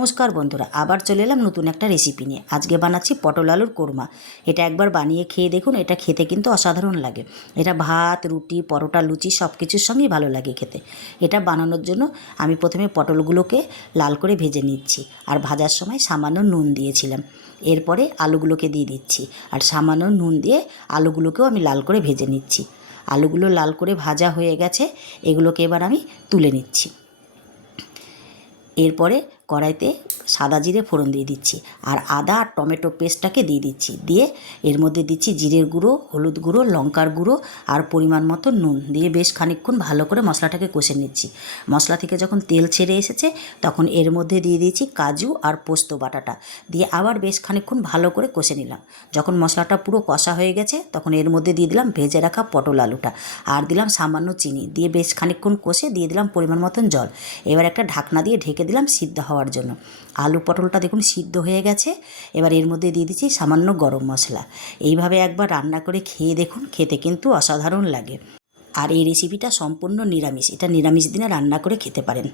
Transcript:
নমস্কার বন্ধুরা, আবার চলে এলাম নতুন একটা রেসিপি নিয়ে। আজকে বানাচ্ছি পটল আলুর কোরমা। এটা একবার বানিয়ে খেয়ে দেখুন, এটা খেতে কিন্তু অসাধারণ লাগে। এটা ভাত, রুটি, পরোটা, লুচি সব কিছুর সঙ্গেই ভালো লাগে খেতে। এটা বানানোর জন্য আমি প্রথমে পটলগুলোকে লাল করে ভেজে নিচ্ছি, আর ভাজার সময় সামান্য নুন দিয়েছিলাম। এরপরে আলুগুলোকে দিয়ে দিচ্ছি, আর সামান্য নুন দিয়ে আলুগুলোকেও আমি লাল করে ভেজে নিচ্ছি। আলুগুলো লাল করে ভাজা হয়ে গেছে, এগুলোকে এবার আমি তুলে নিচ্ছি। এরপরে কড়াইতে সাদা জিরে ফোড়ন দিয়ে দিচ্ছি, আর আদা আর টমেটো পেস্টটাকে দিয়ে দিচ্ছি। দিয়ে এর মধ্যে দিচ্ছি জিরের গুঁড়ো, হলুদ গুঁড়ো, লঙ্কার গুঁড়ো আর পরিমাণ মতো নুন দিয়ে বেশ খানিকক্ষণ ভালো করে মশলাটাকে কষে নিচ্ছি। মশলা থেকে যখন তেল ছেড়ে এসেছে তখন এর মধ্যে দিয়ে দিয়েছি কাজু আর পোস্ত বাটাটা, দিয়ে আবার বেশ খানিকক্ষণ ভালো করে কষে নিলাম। যখন মশলাটা পুরো কষা হয়ে গেছে তখন এর মধ্যে দিয়ে দিলাম ভেজে রাখা পটল আলুটা, আর দিলাম সামান্য চিনি, দিয়ে বেশ খানিকক্ষণ কষে দিয়ে দিলাম পরিমাণ মতন জল। এবার একটা ঢাকনা দিয়ে ঢেকে দিলাম সিদ্ধ হওয়ার জন্য। আলু পটলটা দেখুন সিদ্ধ হয়ে গেছে। এবার এর মধ্যে দিয়ে দিচ্ছি সামান্য গরম মশলা। এইভাবে একবার রান্না করে খেয়ে দেখুন, খেতে কিন্তু অসাধারণ লাগে। আর এই রেসিপিটা সম্পূর্ণ নিরামিষ, এটা নিরামিষ দিনে রান্না করে খেতে পারেন।